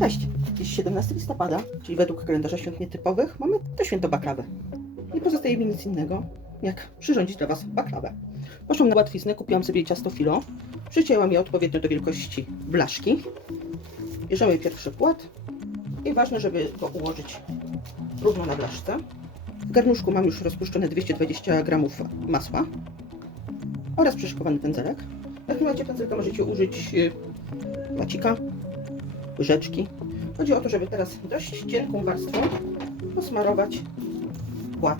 Cześć! Dziś 17 listopada, czyli według kalendarza świąt nietypowych, mamy to święto baklawy. Nie pozostaje mi nic innego, jak przyrządzić dla Was baklawę. Poszłam na łatwiznę, kupiłam sobie ciasto filo, przycięłam je odpowiednio do wielkości blaszki. Bierzemy pierwszy płat i ważne, żeby go ułożyć równo na blaszce. W garnuszku mam już rozpuszczone 220 g masła oraz przeszykowany pędzelek. Jak nie macie pędzelka, możecie użyć y, macika, łyżeczki. Chodzi o to, żeby teraz dość cienką warstwą posmarować płat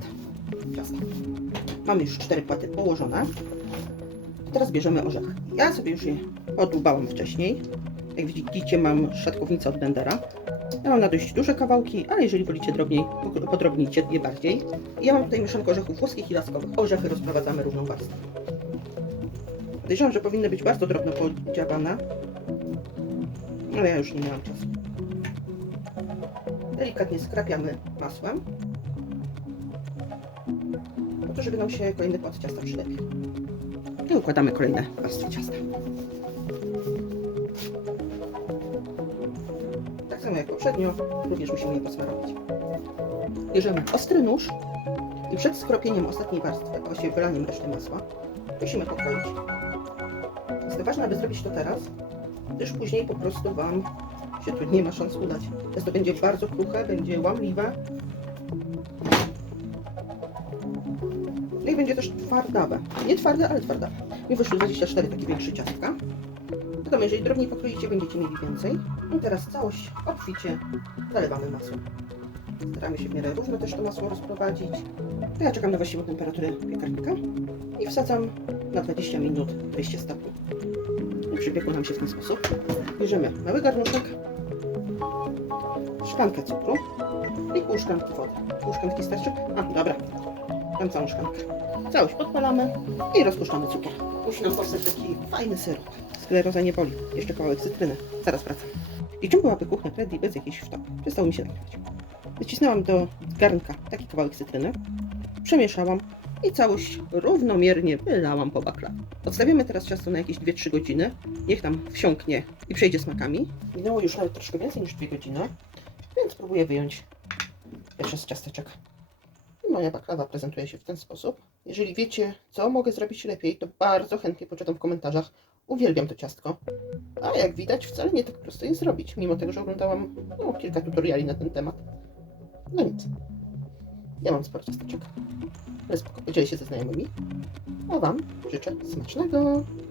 ciasta. Mamy już cztery płaty położone. Teraz bierzemy orzechy. Ja sobie już je odłubałam wcześniej. Jak widzicie, mam szatkownicę od blendera. Ja mam na dość duże kawałki, ale jeżeli wolicie drobniej, podrobnijcie je bardziej. Ja mam tutaj mieszankę orzechów włoskich i laskowych. Orzechy rozprowadzamy równą warstwą. Podejrzewam, że powinny być bardzo drobno podziawane, ale ja już nie miałam czasu. Delikatnie skrapiamy masłem, po to, żeby nam się kolejny płat ciasta przylepił. I układamy kolejne warstwy ciasta. Tak samo jak poprzednio, również musimy je posmarować. Bierzemy ostry nóż i przed skropieniem ostatniej warstwy, a właściwie wylaniem reszty masła, musimy pokroić. Jest to ważne, aby zrobić to teraz, gdyż później po prostu Wam się tu nie ma szans udać. Jest to będzie bardzo kruche, będzie łamliwe. No i będzie też twardawe. Nie twarde, ale twardawe. Mi wyszły 24 takie większe ciastka. Wiadomo, jeżeli drobniej pokroicie, będziecie mieli więcej. I teraz całość obficie zalewamy masłem. Staramy się w miarę równo też to masło rozprowadzić. To ja czekam na właściwą temperaturę piekarnika i wsadzam na 20 minut 200 stopni. Przypiekło nam się w ten sposób. Bierzemy mały garnuszek, szklankę cukru i pół szklanki wody. Pół szklanki starczy? A, dobra. Tam całą szklankę. Całość podpalamy i rozpuszczamy cukier. Musi nam powstać taki fajny syrop. Skleroza nie boli. Jeszcze kawałek cytryny. Zaraz wracam. I czym byłaby kuchnia Freddy bez jakiejś wtopy? Przestało mi się nagrywać. Wycisnęłam do garnka taki kawałek cytryny, przemieszałam i całość równomiernie wylałam po baklawie. Odstawiamy teraz ciasto na jakieś 2-3 godziny. Niech tam wsiąknie i przejdzie smakami. Minęło już nawet troszkę więcej niż 2 godziny, więc spróbuję wyjąć pierwsze z ciasteczek. I moja baklawa prezentuje się w ten sposób. Jeżeli wiecie, co mogę zrobić lepiej, to bardzo chętnie poczytam w komentarzach. Uwielbiam to ciastko. A jak widać, wcale nie tak prosto je zrobić, mimo tego, że oglądałam no, kilka tutoriali na ten temat. No nic. Ja mam sporo ciasteczek. Ale spoko, podzielę się ze znajomymi. A Wam życzę smacznego.